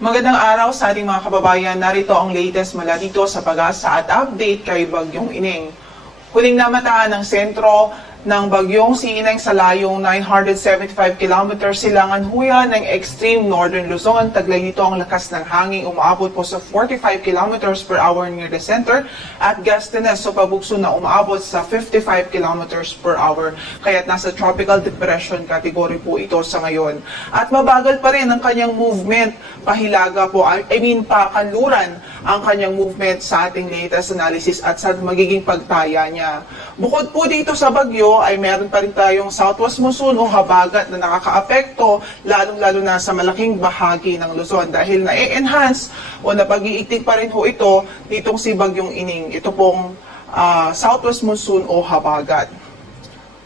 Magandang araw sa ating mga kababayan. Narito ang latest mula dito sa Pag-asa at update kay Bagyong Ineng. Huling namataan ng sentro ng Bagyong si Ineng sa layong 975 km silangan huya ng extreme northern Luzon. Taglay nito ang lakas ng hangin, umaabot po sa 45 km per hour near the center at gustiness so pabugso na umaabot sa 55 km per hour. Kaya't nasa tropical depression category po ito sa ngayon. At mabagal pa rin ang kanyang movement, pahilaga po, pakanluran ang kanyang movement sa ating latest analysis at sa magiging pagtaya niya. Bukod po dito sa bagyo, ay meron pa rin tayong southwest monsoon o habagat na nakakaapekto lalong-lalo na sa malaking bahagi ng Luzon dahil na-enhance o napag-iigting pa rin ho ito ditong si Bagyong Ineng. Ito pong southwest monsoon o habagat.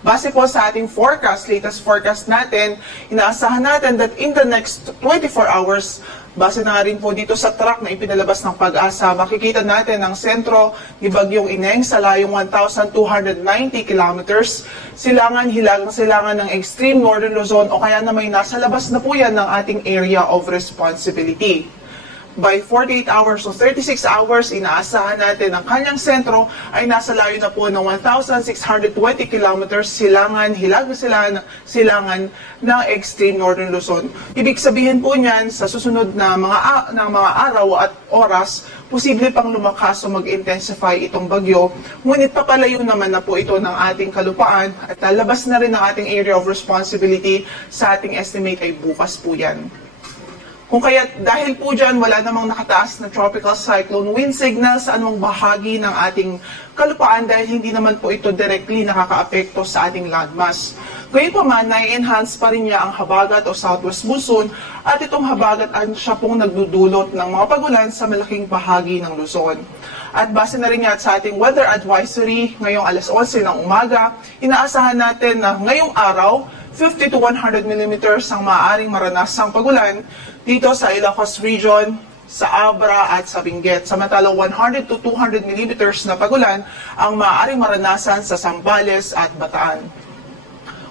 Base po sa ating forecast, latest forecast natin, inaasahan natin that in the next 24 hours, base na rin po dito sa track na ipinalabas ng Pag-asa, makikita natin ang sentro ni Bagyong Ineng sa layong 1,290 kilometers, hilagang silangan ng extreme northern Luzon o kaya na may nasa labas na po yan ng ating area of responsibility. By 48 hours o 36 hours, inaasahan natin ang kanyang sentro ay nasa layo na po ng 1,620 kilometers silangan ng extreme northern Luzon. Ibig sabihin po niyan, sa susunod na mga araw at oras, posible pang lumakas o mag-intensify itong bagyo, ngunit papalayo naman na po ito ng ating kalupaan at lalabas na rin ng ating area of responsibility sa ating estimate ay bukas po yan. Kung kaya dahil po dyan wala namang nakataas na tropical cyclone wind signal sa anumang bahagi ng ating kalupaan dahil hindi naman po ito directly nakakaapekto sa ating landmass. Gayunpaman, na-enhance pa rin niya ang habagat o southwest monsoon at itong habagat ay siya pong nagdudulot ng mga pagulan sa malaking bahagi ng Luzon. At base na rin nga sa ating weather advisory ngayong alas 11 ng umaga, inaasahan natin na ngayong araw, 50 to 100 millimeters ang maaaring maranasang pagulan dito sa Ilocos Region, sa Abra at sa Benguet. Samantalang 100 to 200 millimeters na pagulan ang maaaring maranasan sa Zambales at Bataan.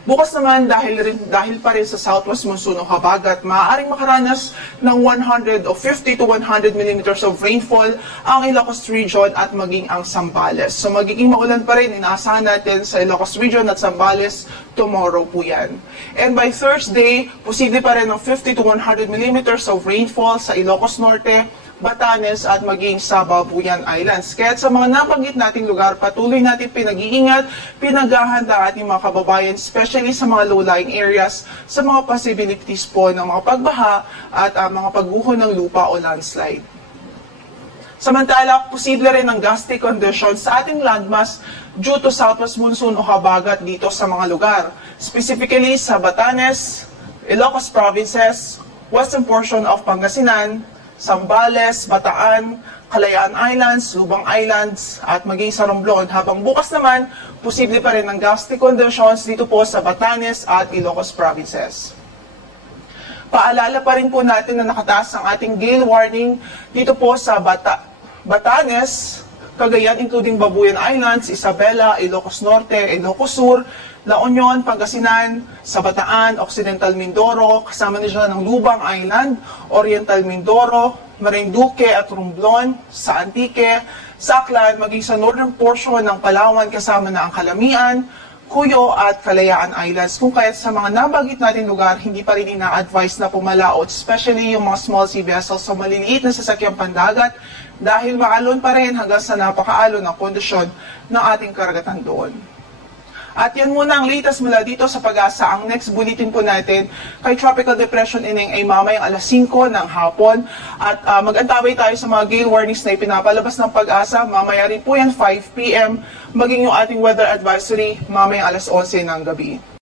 Bukas naman dahil pa rin sa southwest monsoon o habagat, maaaring makaranas ng 100 o 50 to 100 millimeters of rainfall ang Ilocos Region at maging ang Zambales. So magiging maulan pa rin, inaasahan natin sa Ilocos Region at Zambales tomorrow po yan. And by Thursday, posible pa rin ng 50 to 100 millimeters of rainfall sa Ilocos Norte, Batanes at maging sa Babuyan Islands. Kaya sa mga nabanggit nating lugar, patuloy natin pinag-iingat, pinaghahanda ating mga kababayan, especially sa mga low-lying areas, sa mga possibilities po ng mga pagbaha at mga pagguho ng lupa o landslide. Samantala, posible rin ang gusty conditions sa ating landmass due to southwest monsoon o habagat dito sa mga lugar. Specifically sa Batanes, Ilocos Provinces, western portion of Pangasinan, Zambales, Bataan, Kalayaan Islands, Lubang Islands, at maging sa Romblon. Habang bukas naman, posible pa rin ang gusty conditions dito po sa Batanes at Ilocos Provinces. Paalala pa rin po natin na nakataas ang ating gale warning dito po sa Batanes, Cagayan including Babuyan Islands, Isabela, Ilocos Norte, Ilocos Sur, La Union, Pangasinan, sa Bataan, Occidental Mindoro, kasama nila ng Lubang Island, Oriental Mindoro, Marinduque at Romblon, sa Antique, sa Aklan, maging sa northern portion ng Palawan kasama na ang Calamian, Cuyo at Kalayaan Islands. Kung kaya't sa mga nabanggit natin lugar, hindi pa rin ina-advise na pumalaot, especially yung mga small sea vessels sa maliliit na sasakyang pandagat dahil maalon pa rin hanggang sa napakaalon ng kondisyon ng ating karagatan doon. At yan muna ang latest mula dito sa Pag-asa. Ang next bulletin po natin kay Tropical Depression Ineng ay mamayang alas 5 ng hapon. At mag-antabay tayo sa mga gale warnings na ipinapalabas ng Pag-asa. Mamaya rin po yan 5 p.m. Maging yung ating weather advisory mamayang alas 11 ng gabi.